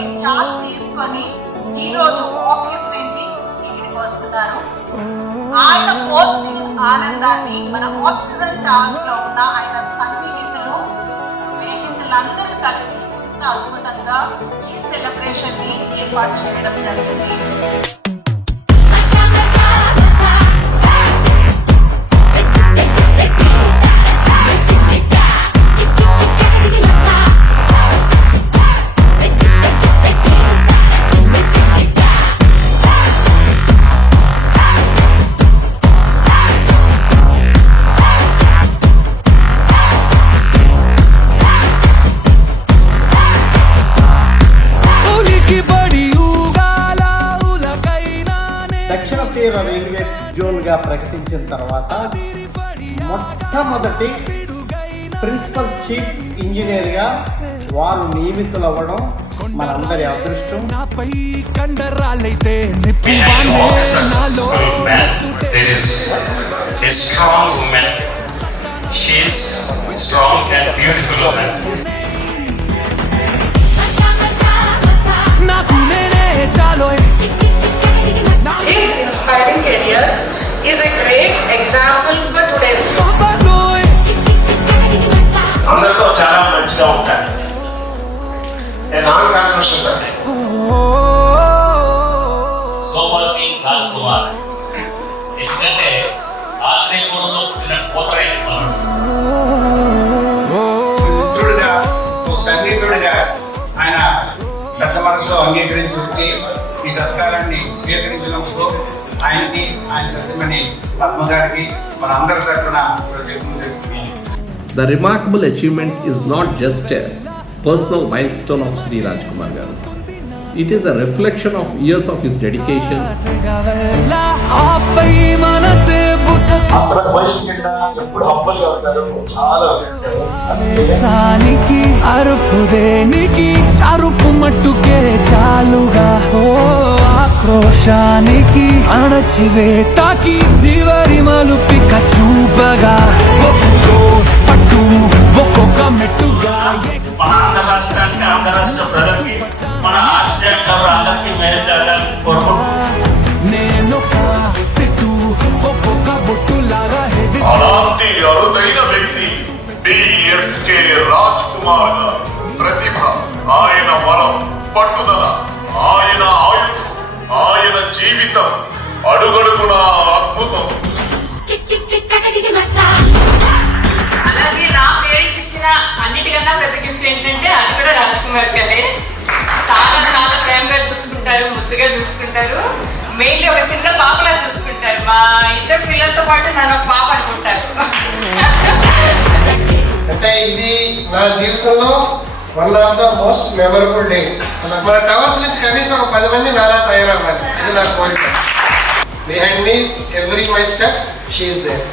ఈ చార్ట్ తీసుకొని ఈ రోజు ఆఫీస్ నుంచి ఇంటికి వస్తున్నారు. ఆయన పోస్టింగ్ ఆనందాన్ని మన ఆక్సిజన్ టావర్స్ లో ఉన్న ఆయన సన్నిహితులు స్నేహితులందరూ కలిపి ఇంత అద్భుతంగా ఈ సెలబ్రేషన్ ని ఏర్పాటు చేయడం జరిగింది. దక్షిణ తీర రైల్వే జోన్ గా ప్రకటించిన తర్వాత మొట్టమొదటి ప్రిన్సిపల్ చీఫ్ ఇంజనీర్ గా వారు నియమితులవ్వడం మనందరి అదృష్టం. His inspiring career is a great example for today's youth. అందరితో చాలా మంచిగా ఉంటారు. Non controversial person. సోమవారం రాజ్కుమార్ ఎందుకంటే ఆత్రేయపురంలో పుట్టిన పోతరైన మిత్రుడిగా సన్నిహితుడిగా ఆయన పెద్ద మనసులో అంగీకరించి వచ్చి ఈ సత్కారాన్ని స్వీకరించినందుకు ఆయనకి ఆయన సత్యమని పద్మ గారికి మన అందరి తరఫున The remarkable achievement is not just a personal milestone of Sri Rajkumar Garu. It is a reflection of years of his dedication. చారుపు మట్టుకే చాలుగా ఆక్రోశానికి అణచివేతాకి జీవరి మలుపిక చూపగా పట్టు ఒక్కొక్క మెట్టుగా మన ఆంధ్ర రాష్ట్రానికి ఆంధ్ర రాష్ట్ర ప్రజలకి మన ఆర్టిస్ట్ అందరికీ మేలు జరగాలని కోరుకుంటున్నాను. నేను పెట్టు ఒక్కొక్క బొట్టులాగా అలాంటి అరుదైన వ్యక్తి బిఎస్కే రాజ్ కుమార్ గారు ప్రతిభ, ఆయన వరం, పట్టుదల, ఆయన ఆయుధం, ఆయన జీవితం అడుగడుగునా అద్భుతం. అలాగే నా పేరెంట్స్ ఇచ్చిన అన్నిటికన్నా పెద్ద గిఫ్ట్ ఏంటంటే అది కూడా రాజ్కుమార్ గారే. చాలా చాలా ప్రేమగా చూసుకుంటారు, ముద్దుగా చూసుకుంటారు. మెయిన్లీ ఒక చిన్న పాపలా చూసుకుంటారు. మా ఇద్దరు పిల్లలతో పాటు నన్ను ఒక పాప అనుకుంటారు. అంటే ఇది నా జీవితంలో one of the most memorable day. మన టవర్స్ నుంచి కనీసం ఒక 10 మంది నాలా తయారవ్వాలి, ఇది నా కోరిక. Behind me every my step she is there.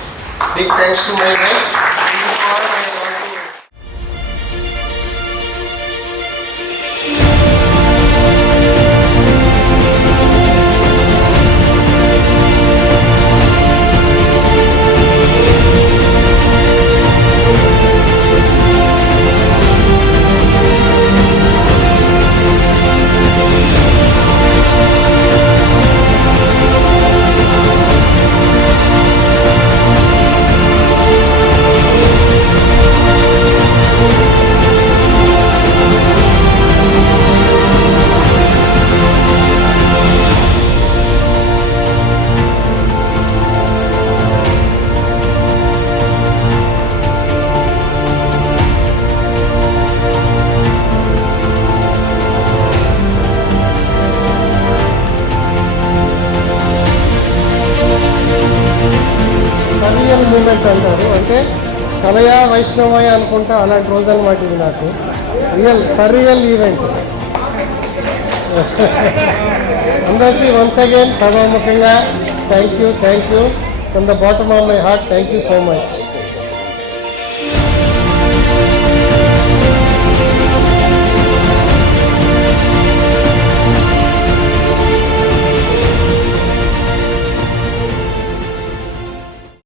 Big thanks to my wife. Surreal moment అంటారు, అంటే కలయా వైష్ణవయ అనుకుంటా అలాంటి రోజు అనమాట ఇది. నాకు సరియల్ ఈవెంట్. అందరికీ వన్స్ అగైన్ సభాముఖంగా thank you from the bottom of my heart. Thank you so much.